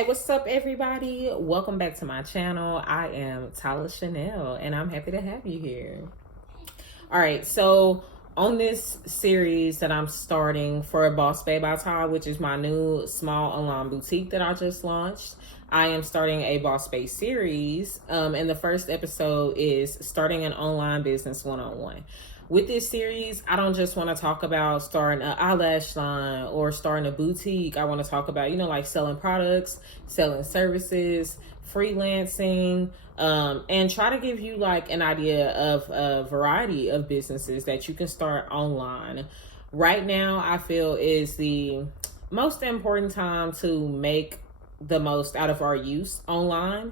Hey, what's up, everybody? Welcome back to my channel. I am Tyler Chanel, and I'm happy to have you here. All right, so on this series that I'm starting for Boss Babe by Ty, which is my new small online boutique that I just launched, I am starting a Boss Babe series, and the first episode is starting an online business one-on-one. With this series, I don't just want to talk about starting an eyelash line or starting a boutique. I want to talk about, like selling products, selling services, freelancing, and try to give you like an idea of a variety of businesses that you can start online. Right now, I feel is the most important time to make the most out of our use online.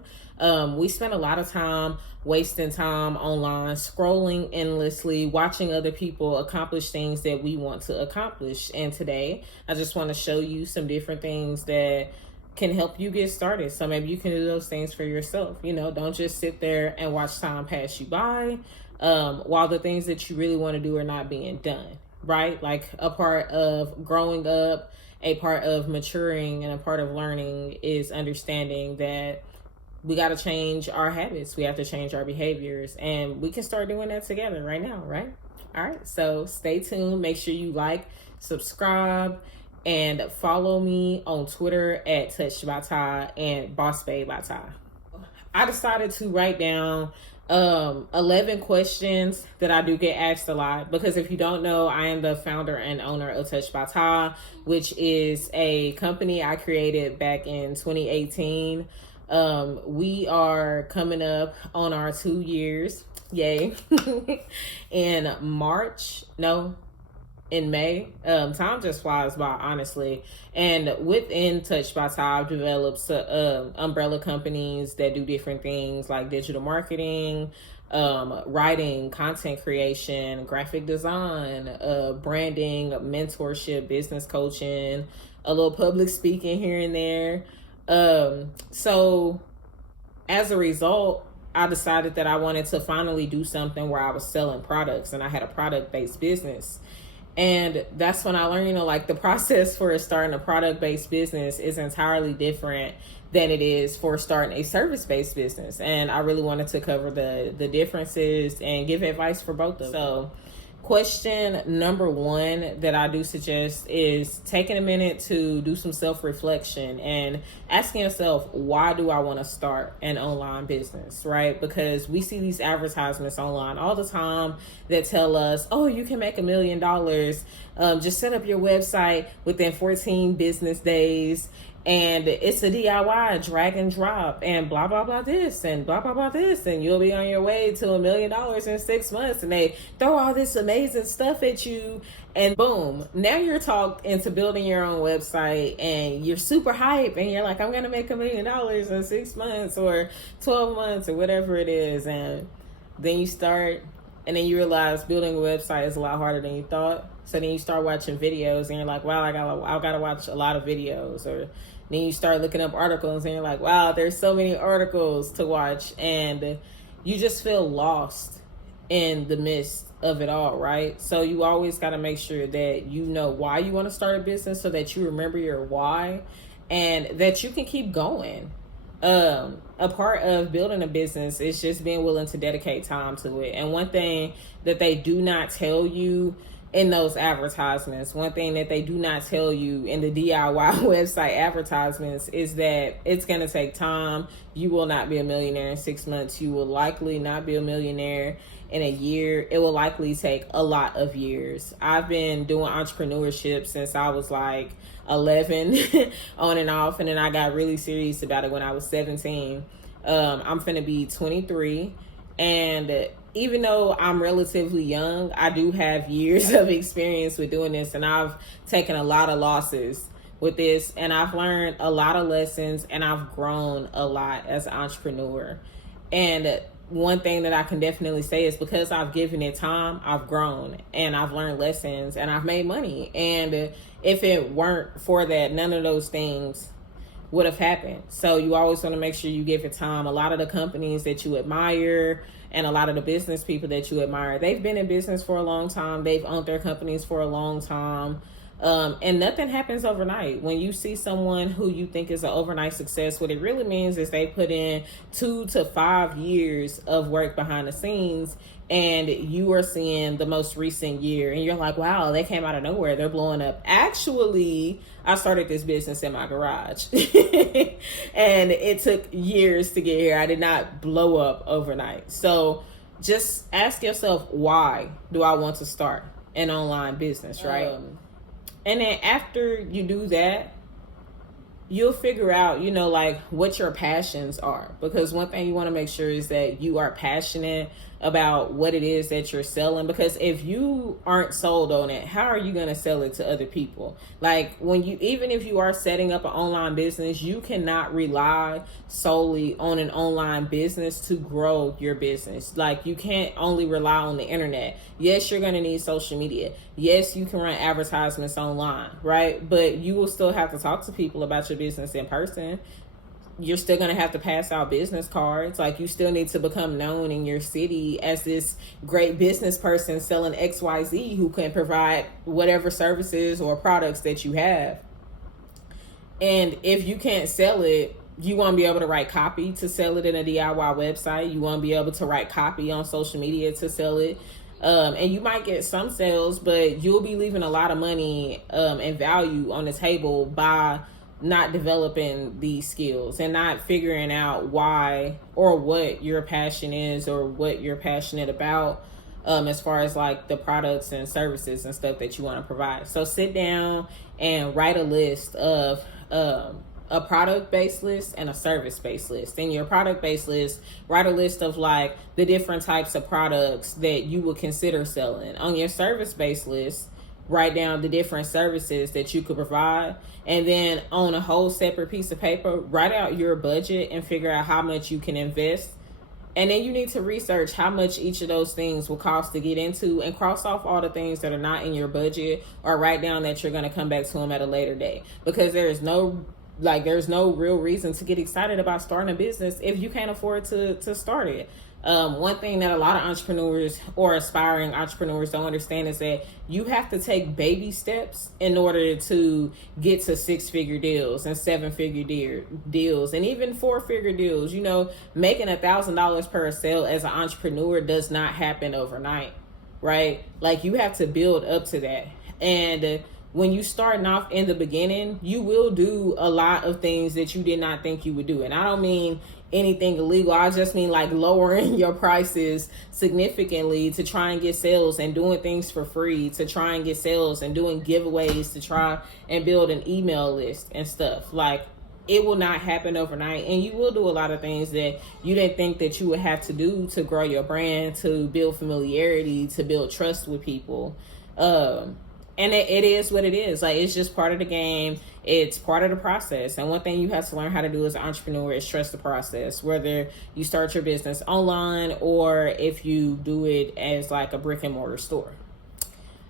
We spend a lot of time wasting time online, scrolling endlessly, watching other people accomplish things that we want to accomplish. And today, I just want to show you some different things that can help you get started. So maybe you can do those things for yourself. Don't just sit there and watch time pass you by while the things that you really want to do are not being done, right? Like a part of growing up, a part of maturing, and a part of learning is understanding that we got to change our habits. We have to change our behaviors, and we can start doing that together right now, right? All right, so stay tuned. Make sure you like, subscribe, and follow me on Twitter at Touched by Ty and Boss Babe by Ty. I decided to write down 11 questions that I do get asked a lot, because if you don't know, I am the founder and owner of Touched by Ty, which is a company I created back in 2018. We are coming up on our 2 years, yay, in May. Time just flies by, honestly. And within Touched by Ty, I've developed umbrella companies that do different things like digital marketing, writing, content creation, graphic design, branding, mentorship, business coaching, a little public speaking here and there. So as a result, I decided that I wanted to finally do something where I was selling products and I had a product-based business. And that's when I learned, like the process for starting a product-based business is entirely different than it is for starting a service-based business. And I really wanted to cover the differences and give advice for both of them. So question number one that I do suggest is taking a minute to do some self-reflection and asking yourself, why do I want to start an online business, right? Because we see these advertisements online all the time that tell us, oh, you can make $1 million. Just set up your website within 14 business days. And it's a DIY, drag and drop, and blah, blah, blah this, and blah, blah, blah this, and you'll be on your way to $1 million in 6 months. And they throw all this amazing stuff at you, and boom, now you're talked into building your own website, and you're super hype, and you're like, I'm going to make $1 million in 6 months or 12 months or whatever it is. And then you start, and then you realize building a website is a lot harder than you thought. So then you start watching videos, and you're like, wow, I gotta watch a lot of videos. Or then you start looking up articles, and you're like, wow, there's so many articles to watch. And you just feel lost in the midst of it all, right? So you always got to make sure that you know why you want to start a business, so that you remember your why and that you can keep going. A part of building a business is just being willing to dedicate time to it. And one thing that they do not tell you in those advertisements, one thing that they do not tell you in the DIY website advertisements is that it's going to take time. You will not be a millionaire in 6 months. You will likely not be a millionaire in a year. It will likely take a lot of years. I've been doing entrepreneurship since I was like 11 on and off, and then I got really serious about it when I was 17. I'm finna be 23, and even though I'm relatively young, I do have years of experience with doing this, and I've taken a lot of losses with this, and I've learned a lot of lessons, and I've grown a lot as an entrepreneur. And one thing that I can definitely say is because I've given it time, I've grown, and I've learned lessons, and I've made money. And if it weren't for that, none of those things would have happened. So you always want to make sure you give it time. A lot of the companies that you admire and a lot of the business people that you admire, they've been in business for a long time. They've owned their companies for a long time. And nothing happens overnight. When you see someone who you think is an overnight success, what it really means is they put in 2 to 5 years of work behind the scenes, and you are seeing the most recent year and you're like, wow, they came out of nowhere, they're blowing up. Actually, I started this business in my garage and it took years to get here. I did not blow up overnight. So just ask yourself, why do I want to start an online business, right? And then after you do that, you'll figure out, like what your passions are. Because one thing you want to make sure is that you are passionate about what it is that you're selling. Because if you aren't sold on it, how are you going to sell it to other people? Like even if you are setting up an online business, you cannot rely solely on an online business to grow your business. Like you can't only rely on the internet. Yes, you're going to need social media. Yes, you can run advertisements online, right? But you will still have to talk to people about your business in person. You're still going to have to pass out business cards. Like you still need to become known in your city as this great business person selling XYZ who can provide whatever services or products that you have. And if you can't sell it, you want to be able to write copy to sell it in a DIY website. You want to be able to write copy on social media to sell it. And you might get some sales, but you'll be leaving a lot of money and value on the table by not developing these skills and not figuring out why or what your passion is or what you're passionate about as far as like the products and services and stuff that you want to provide. So sit down and write a list of a product-based list and a service-based list. In your product-based list, write a list of like the different types of products that you would consider selling. On your service-based list, write down the different services that you could provide. And then on a whole separate piece of paper, write out your budget and figure out how much you can invest. And then you need to research how much each of those things will cost to get into and cross off all the things that are not in your budget, or write down that you're going to come back to them at a later date. Because there's no real reason to get excited about starting a business if you can't afford to start it. One thing that a lot of entrepreneurs or aspiring entrepreneurs don't understand is that you have to take baby steps in order to get to 6-figure deals and 7-figure deals and even 4-figure deals. Making $1,000 per sale as an entrepreneur does not happen overnight, right? Like you have to build up to that. And when you starting off in the beginning, you will do a lot of things that you did not think you would do. And I don't mean anything illegal. I just mean like lowering your prices significantly to try and get sales, and doing things for free to try and get sales, and doing giveaways to try and build an email list and stuff. Like it will not happen overnight, and you will do a lot of things that you didn't think that you would have to do to grow your brand, to build familiarity, to build trust with people. And it is what it is. Like, it's just part of the game. It's part of the process. And one thing you have to learn how to do as an entrepreneur is trust the process, whether you start your business online or if you do it as like a brick and mortar store.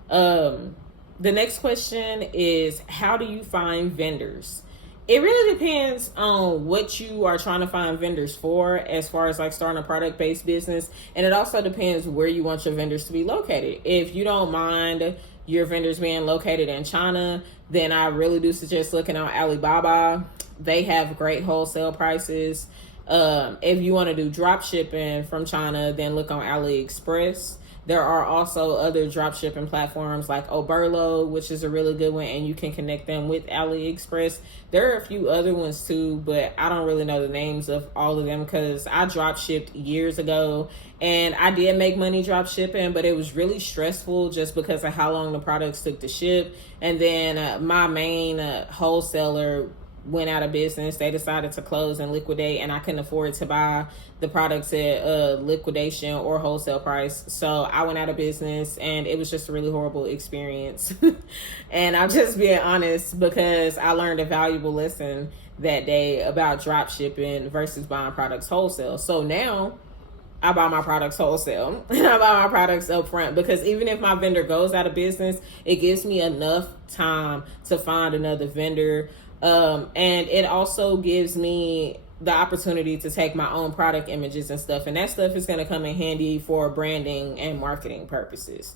The next question is, how do you find vendors? It really depends on what you are trying to find vendors for, as far as like starting a product-based business. And it also depends where you want your vendors to be located. If you don't mind your vendors being located in China, then I really do suggest looking on Alibaba. They have great wholesale prices. If you want to do drop shipping from China, then look on AliExpress. There are also other drop shipping platforms like Oberlo, which is a really good one, and you can connect them with AliExpress. There are a few other ones too, but I don't really know the names of all of them because I drop shipped years ago, and I did make money drop shipping, but it was really stressful just because of how long the products took to ship. And then my main wholesaler went out of business. They decided to close and liquidate, and I couldn't afford to buy the products at liquidation or wholesale price. So I went out of business, and it was just a really horrible experience. And I'm just being honest because I learned a valuable lesson that day about drop shipping versus buying products wholesale. So now I buy my products wholesale and I buy my products up front, because even if my vendor goes out of business, it gives me enough time to find another vendor. And it also gives me the opportunity to take my own product images and stuff. And that stuff is going to come in handy for branding and marketing purposes.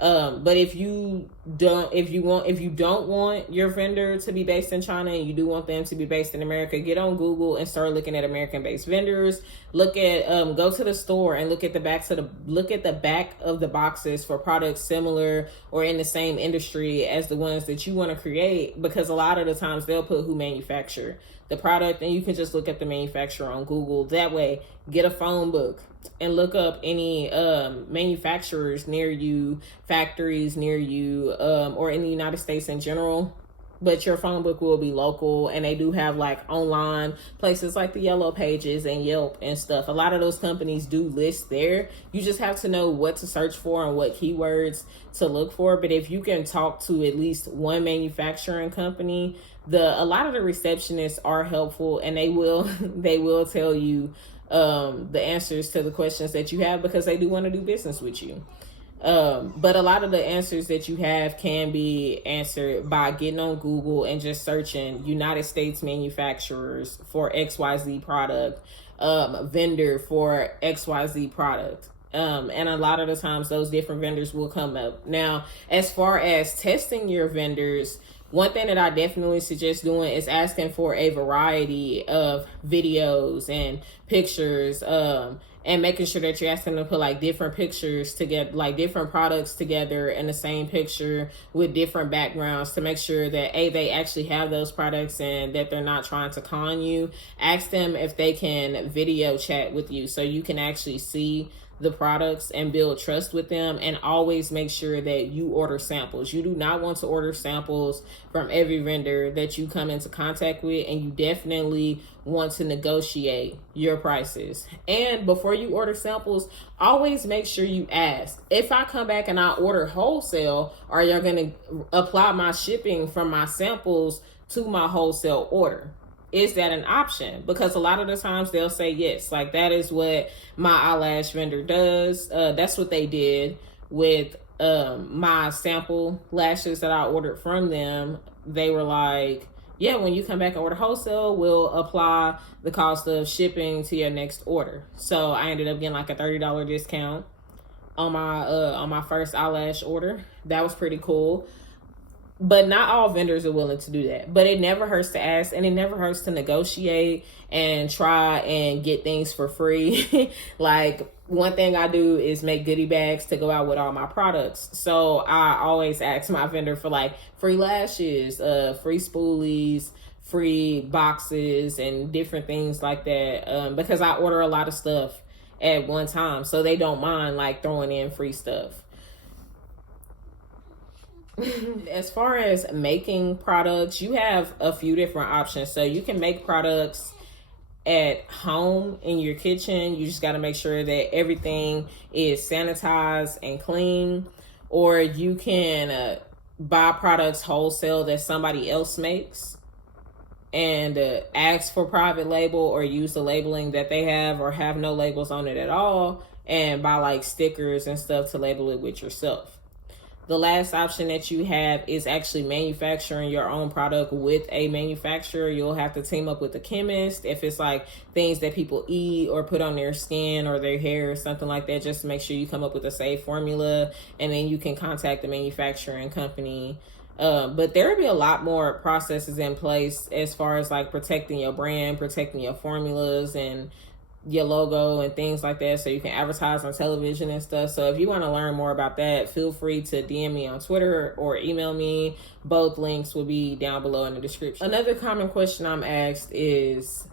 But if you don't want your vendor to be based in China and you do want them to be based in America, get on Google and start looking at American-based vendors. Look at go to the store and look at the back of the boxes for products similar or in the same industry as the ones that you want to create, because a lot of the times they'll put who manufacture the product, and you can just look at the manufacturer on Google. That way, get a phone book and look up any manufacturers near you, factories near you, or in the United States in general. But your phone book will be local, and they do have like online places like the Yellow Pages and Yelp and stuff. A lot of those companies do list there. You just have to know what to search for and what keywords to look for. But if you can talk to at least one manufacturing company, a lot of the receptionists are helpful, and they will tell you the answers to the questions that you have, because they do want to do business with you. But a lot of the answers that you have can be answered by getting on Google and just searching United States manufacturers for XYZ product, vendor for XYZ product. And a lot of the times those different vendors will come up. Now, as far as testing your vendors, one thing that I definitely suggest doing is asking for a variety of videos and pictures, and making sure that you're asking them to put like different pictures together, like different products together in the same picture with different backgrounds, to make sure that they actually have those products and that they're not trying to con you. Ask them if they can video chat with you so you can actually see the products and build trust with them. And always make sure that you order samples. You do not want to order samples from every vendor that you come into contact with, and you definitely want to negotiate your prices. And before you order samples, always make sure you ask, if I come back and I order wholesale, are you going to apply my shipping from my samples to my wholesale order? Is that an option? Because a lot of the times they'll say yes. Like, that is what my eyelash vendor does. That's what they did with my sample lashes that I ordered from them. They were like, yeah, when you come back and order wholesale, we'll apply the cost of shipping to your next order. So I ended up getting like a $30 discount on my first eyelash order. That was pretty cool. But not all vendors are willing to do that. But it never hurts to ask, and it never hurts to negotiate and try and get things for free. Like, one thing I do is make goodie bags to go out with all my products. So I always ask my vendor for like free lashes, free spoolies, free boxes, and different things like that, because I order a lot of stuff at one time. So they don't mind like throwing in free stuff. As far as making products, you have a few different options. So you can make products at home in your kitchen. You just got to make sure that everything is sanitized and clean. Or you can buy products wholesale that somebody else makes and ask for private label, or use the labeling that they have, or have no labels on it at all, and buy like stickers and stuff to label it with yourself. The last option that you have is actually manufacturing your own product with a manufacturer. You'll have to team up with a chemist if it's like things that people eat or put on their skin or their hair or something like that, just to make sure you come up with a safe formula, and then you can contact the manufacturing company. But there will be a lot more processes in place as far as like protecting your brand, protecting your formulas and your logo and things like that, so you can advertise on television and stuff. So if you want to learn more about that, feel free to DM me on Twitter or email me. Both links will be down below in the description. Another common question I'm asked is,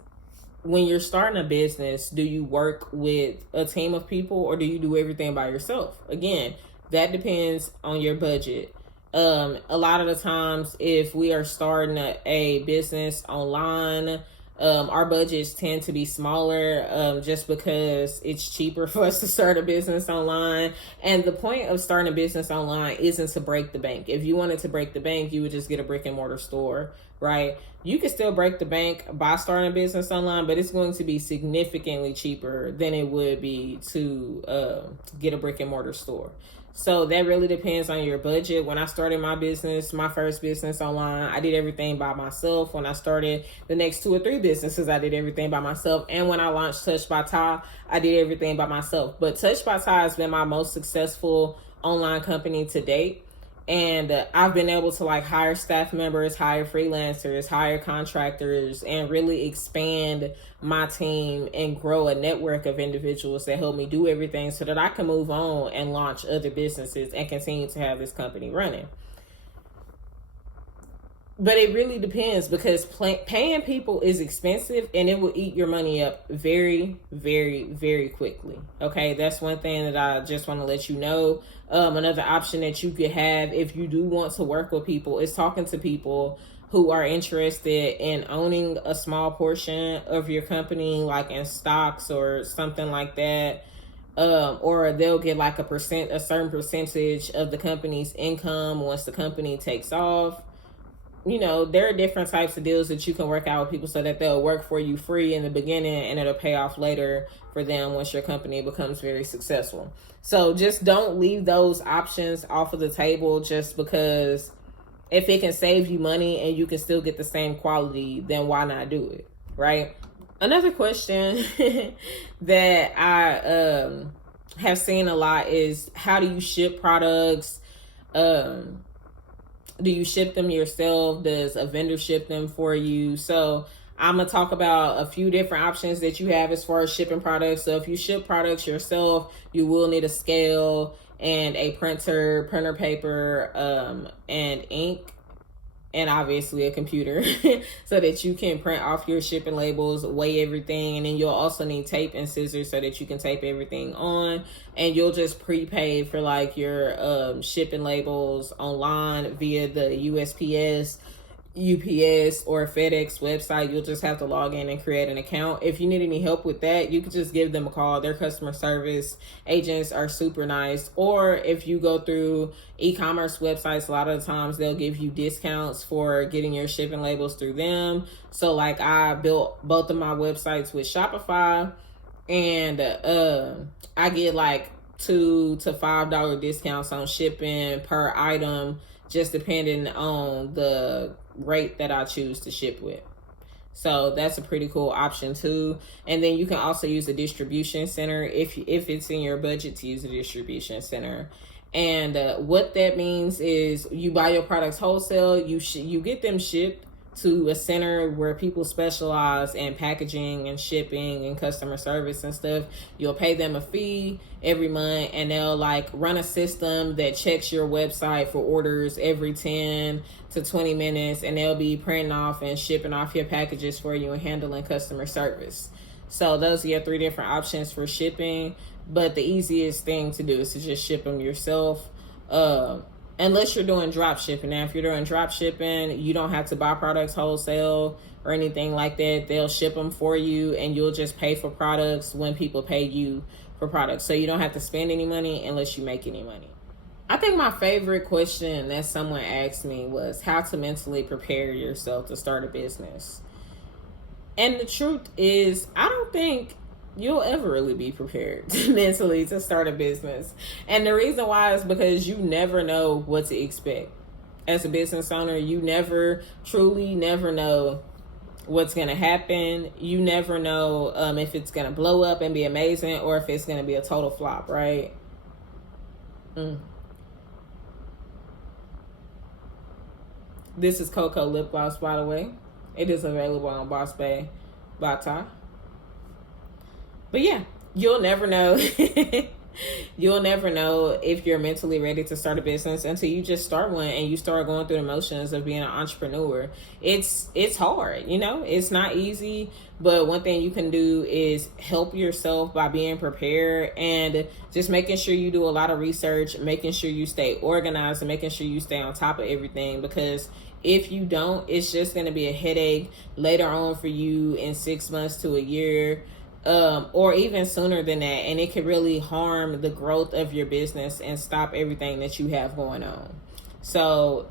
when you're starting a business, do you work with a team of people, or do you do everything by yourself? Again, that depends on your budget. A lot of the times, if we are starting a business online, our budgets tend to be smaller, just because it's cheaper for us to start a business online. And the point of starting a business online isn't to break the bank. If you wanted to break the bank, you would just get a brick and mortar store, right? You can still break the bank by starting a business online, but it's going to be significantly cheaper than it would be to get a brick and mortar store. So that really depends on your budget. When I started my business, my first business online, I did everything by myself. When I started the next 2 or 3 businesses, I did everything by myself. And when I launched Touched by Ty, I did everything by myself. But Touched by Ty has been my most successful online company to date. And I've been able to like hire staff members, hire freelancers, hire contractors, and really expand my team and grow a network of individuals that help me do everything so that I can move on and launch other businesses and continue to have this company running. But it really depends, because paying people is expensive and it will eat your money up very, very, very quickly. Okay, that's one thing that I just want to let you know. Another option that you could have if you do want to work with people is talking to people who are interested in owning a small portion of your company, like in stocks or something like that. Or they'll get like a certain percentage of the company's income once the company takes off. You know, there are different types of deals that you can work out with people so that they'll work for you free in the beginning and it'll pay off later for them once your company becomes very successful. So just don't leave those options off of the table just because if it can save you money and you can still get the same quality, then why not do it, right? Another question that I have seen a lot is, how do you ship products? Do you ship them yourself? Does a vendor ship them for you? So I'm going to talk about a few different options that you have as far as shipping products. So if you ship products yourself, you will need a scale and a printer paper, and ink, and obviously a computer so that you can print off your shipping labels, weigh everything, and then you'll also need tape and scissors so that you can tape everything on. And you'll just prepay for like your shipping labels online via the USPS, UPS, or FedEx website. You'll just have to log in and create an account. If you need any help with that, you can just give them a call. Their customer service agents are super nice. Or if you go through e-commerce websites, a lot of the times they'll give you discounts for getting your shipping labels through them. So like I built both of my websites with Shopify, and I get like $2 to $5 discounts on shipping per item, just depending on the rate that I choose to ship with. So that's a pretty cool option too. And then you can also use a distribution center if it's in your budget to use a distribution center. And what that means is you buy your products wholesale, you get them shipped to a center where people specialize in packaging and shipping and customer service and stuff. You'll pay them a fee every month, and they'll like run a system that checks your website for orders every 10 to 20 minutes, and they'll be printing off and shipping off your packages for you and handling customer service. So those are your 3 different options for shipping, but the easiest thing to do is to just ship them yourself. Unless you're doing drop shipping. Now, if you're doing drop shipping, you don't have to buy products wholesale or anything like that. They'll ship them for you, and you'll just pay for products when people pay you for products. So you don't have to spend any money unless you make any money. I think my favorite question that someone asked me was how to mentally prepare yourself to start a business. And the truth is, I don't think you'll ever really be prepared mentally to start a business. And the reason why is because you never know what to expect. As a business owner, you truly never know what's going to happen. You never know if it's going to blow up and be amazing or if it's going to be a total flop, right? This is Cocoa Lip Gloss, by the way. It is available on Boss Bay by Ty. But yeah, you'll never know. You'll never know if you're mentally ready to start a business until you just start one and you start going through the motions of being an entrepreneur. It's hard, it's not easy, but one thing you can do is help yourself by being prepared and just making sure you do a lot of research, making sure you stay organized and making sure you stay on top of everything, because if you don't, it's just going to be a headache later on for you in 6 months to a year. Or even sooner than that, and it can really harm the growth of your business and stop everything that you have going on. So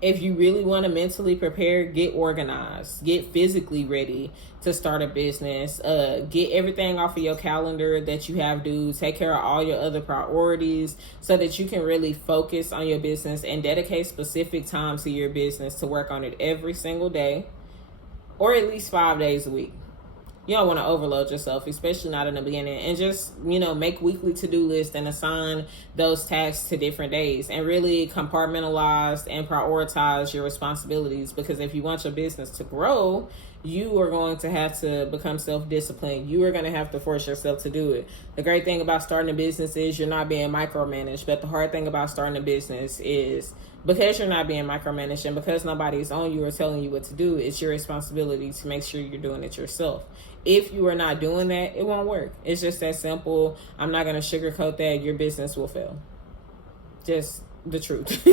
if you really want to mentally prepare, get organized, get physically ready to start a business, get everything off of your calendar that you have due, take care of all your other priorities so that you can really focus on your business and dedicate specific time to your business to work on it every single day, or at least 5 days a week. You don't want to overload yourself, especially not in the beginning. And just, make weekly to-do lists and assign those tasks to different days and really compartmentalize and prioritize your responsibilities. Because if you want your business to grow, you are going to have to become self-disciplined. You are going to have to force yourself to do it. The great thing about starting a business is you're not being micromanaged. But the hard thing about starting a business is because you're not being micromanaged and because nobody's on you or telling you what to do, it's your responsibility to make sure you're doing it yourself. If you are not doing that, it won't work. It's just that simple. I'm not going to sugarcoat that. Your business will fail. Just the truth.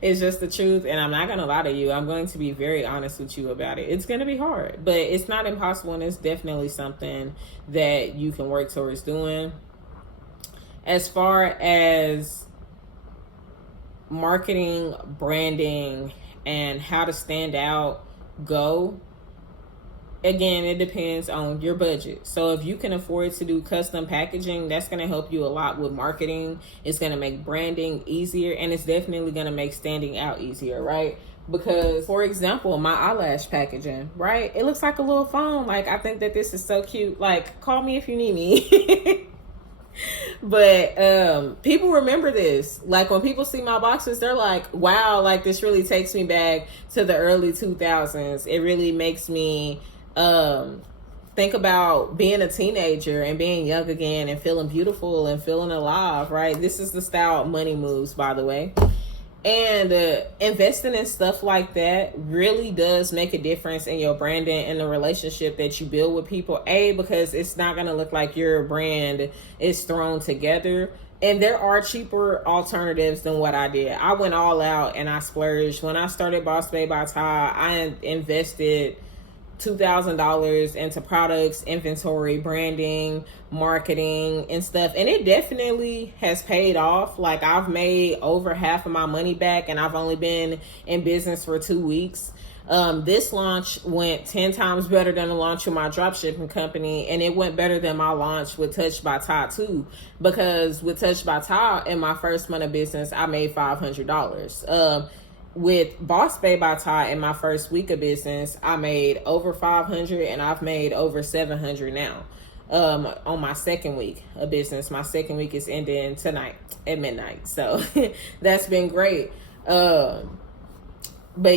It's just the truth, and I'm not going to lie to you. I'm going to be very honest with you about it. It's going to be hard, but it's not impossible, and it's definitely something that you can work towards doing. As far as marketing, branding, and how to stand out go, again, it depends on your budget. So if you can afford to do custom packaging, that's going to help you a lot with marketing. It's going to make branding easier, and it's definitely going to make standing out easier, right? Because, for example, my eyelash packaging, right? It looks like a little phone. Like, I think that this is so cute. Like, call me if you need me. But people remember this. Like, when people see my boxes, they're like, wow, like, this really takes me back to the early 2000s. It really makes me think about being a teenager and being young again and feeling beautiful and feeling alive, right? This is the style money moves, by the way. And investing in stuff like that really does make a difference in your branding and the relationship that you build with people. Because it's not going to look like your brand is thrown together. And there are cheaper alternatives than what I did. I went all out and I splurged. When I started Boss Babe by Ty, I invested $2,000 into products, inventory, branding, marketing, and stuff. And it definitely has paid off. Like, I've made over half of my money back, and I've only been in business for 2 weeks. This launch went 10 times better than the launch of my dropshipping company, and it went better than my launch with Touched by Ty too, because with Touched by Ty, in my first month of business, I made $500. With Boss Babe by Ty, in my first week of business, I made over 500, and I've made over 700 now. On my second week of business, my second week is ending tonight at midnight, so that's been great. But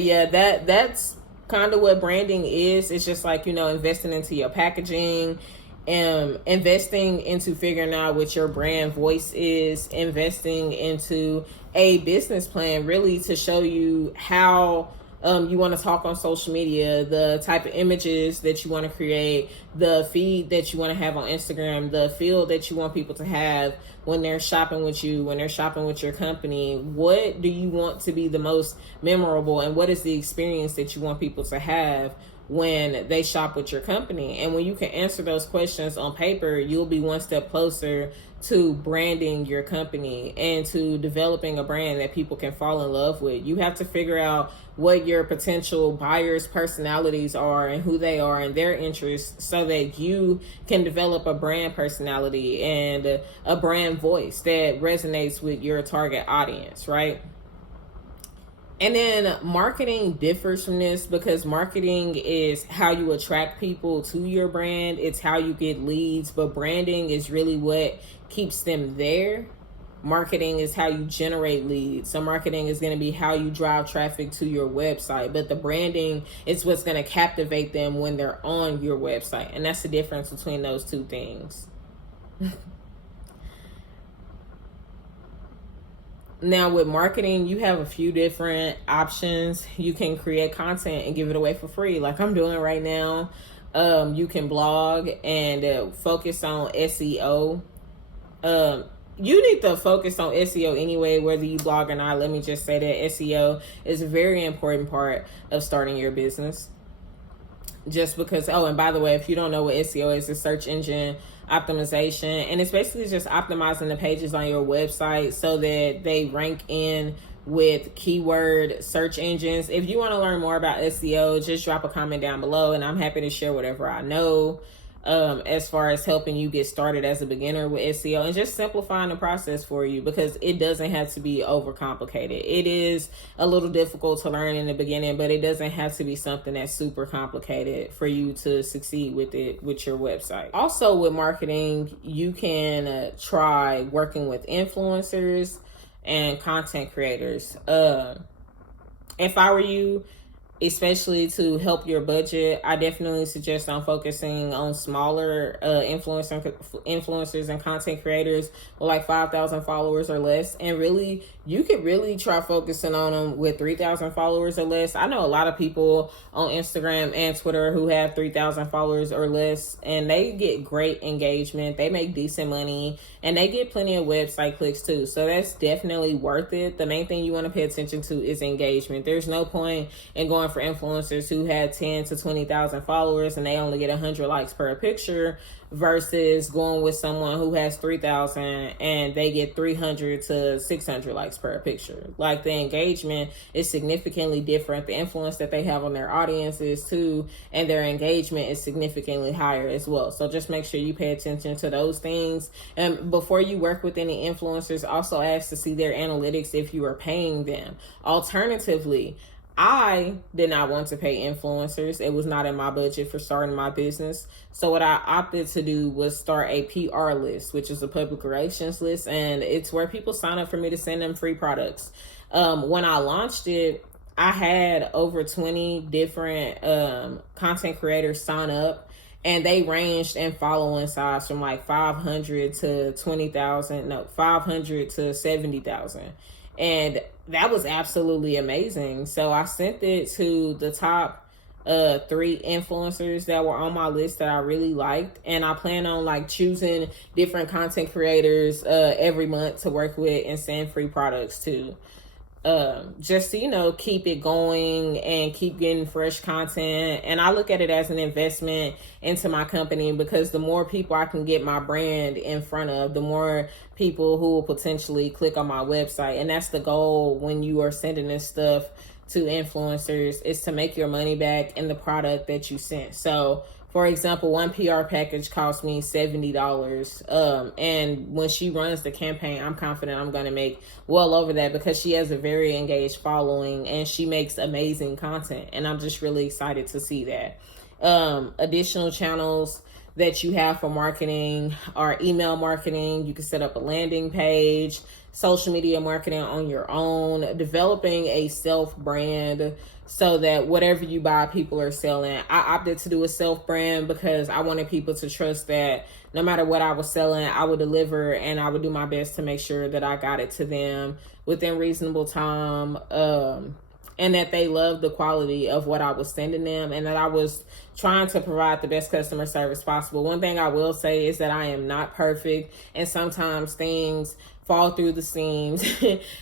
yeah, that's kind of what branding is. It's just like, investing into your packaging, investing into figuring out what your brand voice is, investing into a business plan really to show you how you want to talk on social media, the type of images that you want to create, the feed that you want to have on Instagram, the feel that you want people to have when they're shopping with you, when they're shopping with your company. What do you want to be the most memorable, and what is the experience that you want people to have when they shop with your company? And when you can answer those questions on paper, you'll be one step closer to branding your company and to developing a brand that people can fall in love with. You have to figure out what your potential buyers' personalities are and who they are and their interests, so that you can develop a brand personality and a brand voice that resonates with your target audience, right? And then marketing differs from this, because marketing is how you attract people to your brand. It's how you get leads, but branding is really what keeps them there. Marketing is how you generate leads. So marketing is going to be how you drive traffic to your website, but the branding is what's going to captivate them when they're on your website. And that's the difference between those two things. Now, with marketing, you have a few different options. You can create content and give it away for free, like I'm doing right now. You can blog and focus on SEO. You need to focus on SEO anyway, whether you blog or not. Let me just say that SEO is a very important part of starting your business. Just because, and by the way, if you don't know what SEO is, it's search engine optimization, and it's basically just optimizing the pages on your website so that they rank in with keyword search engines. If you want to learn more about SEO, just drop a comment down below, and I'm happy to share whatever I know. as far as helping you get started as a beginner with SEO and just simplifying the process for you, because it doesn't have to be overcomplicated. It is a little difficult to learn in the beginning, but it doesn't have to be something that's super complicated for you to succeed with it with your website. Also, with marketing, you can try working with influencers and content creators. If I were you, especially to help your budget, I definitely suggest on focusing on smaller influencers and content creators with like 5,000 followers or less. And really, you could really try focusing on them with 3,000 followers or less. I know a lot of people on Instagram and Twitter who have 3,000 followers or less, and they get great engagement. They make decent money, and they get plenty of website clicks too. So that's definitely worth it. The main thing you want to pay attention to is engagement. There's no point in going for influencers who had 10 to 20,000 followers and they only get 100 likes per picture, versus going with someone who has 3,000 and they get 300 to 600 likes per picture. Like, the engagement is significantly different. The influence that they have on their audiences too, and their engagement is significantly higher as well. So just make sure you pay attention to those things. And before you work with any influencers, also ask to see their analytics if you are paying them. Alternatively, I did not want to pay influencers. It was not in my budget for starting my business. So what I opted to do was start a PR list, which is a public relations list. And it's where people sign up for me to send them free products. When I launched it, I had over 20 different content creators sign up. And they ranged in following size from like 500 to 20,000, no, 500 to 70,000. And that was absolutely amazing. So I sent it to the top 3 influencers that were on my list that I really liked. And I plan on like choosing different content creators every month to work with and send free products to. Just to, keep it going and keep getting fresh content. And I look at it as an investment into my company, because the more people I can get my brand in front of, the more people who will potentially click on my website. And that's the goal when you are sending this stuff to influencers, is to make your money back in the product that you sent. So for example, one PR package cost me $70. And when she runs the campaign, I'm confident I'm going to make well over that, because she has a very engaged following and she makes amazing content. And I'm just really excited to see that. Additional channels that you have for marketing are email marketing. You can set up a landing page, social media marketing on your own, developing a self brand so that whatever you buy, people are selling. I opted to do a self brand because I wanted people to trust that no matter what I was selling, I would deliver, and I would do my best to make sure that I got it to them within reasonable time. And that they loved the quality of what I was sending them, and that I was trying to provide the best customer service possible. One thing I will say is that I am not perfect, and sometimes things fall through the seams.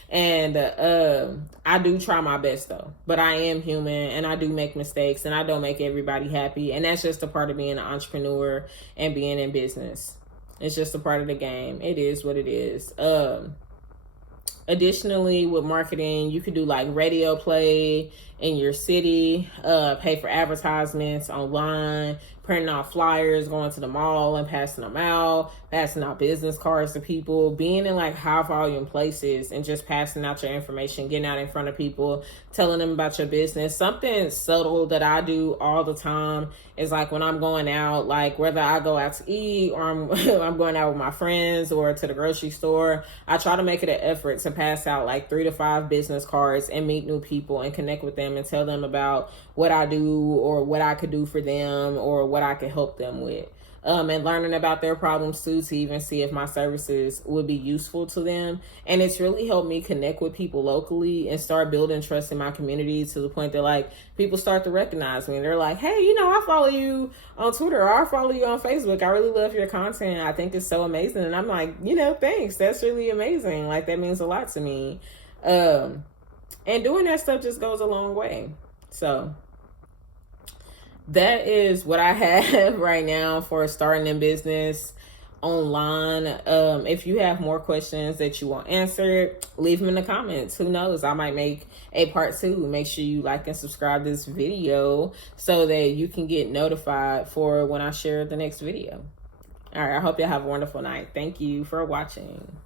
And I do try my best though, but I am human and I do make mistakes, and I don't make everybody happy. And that's just a part of being an entrepreneur and being in business. It's just a part of the game. It is what it is. Additionally, with marketing, you could do like radio play in your city, pay for advertisements online, printing out flyers, going to the mall and passing them out, passing out business cards to people, being in like high volume places and just passing out your information, getting out in front of people, telling them about your business. Something subtle that I do all the time is like when I'm going out, like whether I go out to eat or I'm I'm going out with my friends or to the grocery store, I try to make it an effort to pass out like 3 to 5 business cards and meet new people and connect with them and tell them about what I do or what I could do for them or what I could help them with. And learning about their problems too, to even see if my services would be useful to them. And it's really helped me connect with people locally and start building trust in my community, to the point that like people start to recognize me. They're like, hey, I follow you on Twitter, or I follow you on Facebook. I really love your content. I think it's so amazing. And I'm like, thanks. That's really amazing. Like, that means a lot to me. And doing that stuff just goes a long way. So that is what I have right now for starting in business. online. If you have more questions that you want answered, leave them in the comments. Who knows, I might make a part 2. Make sure you like and subscribe to this video so that you can get notified for when I share the next video. All right, I hope y'all have a wonderful night. Thank you for watching.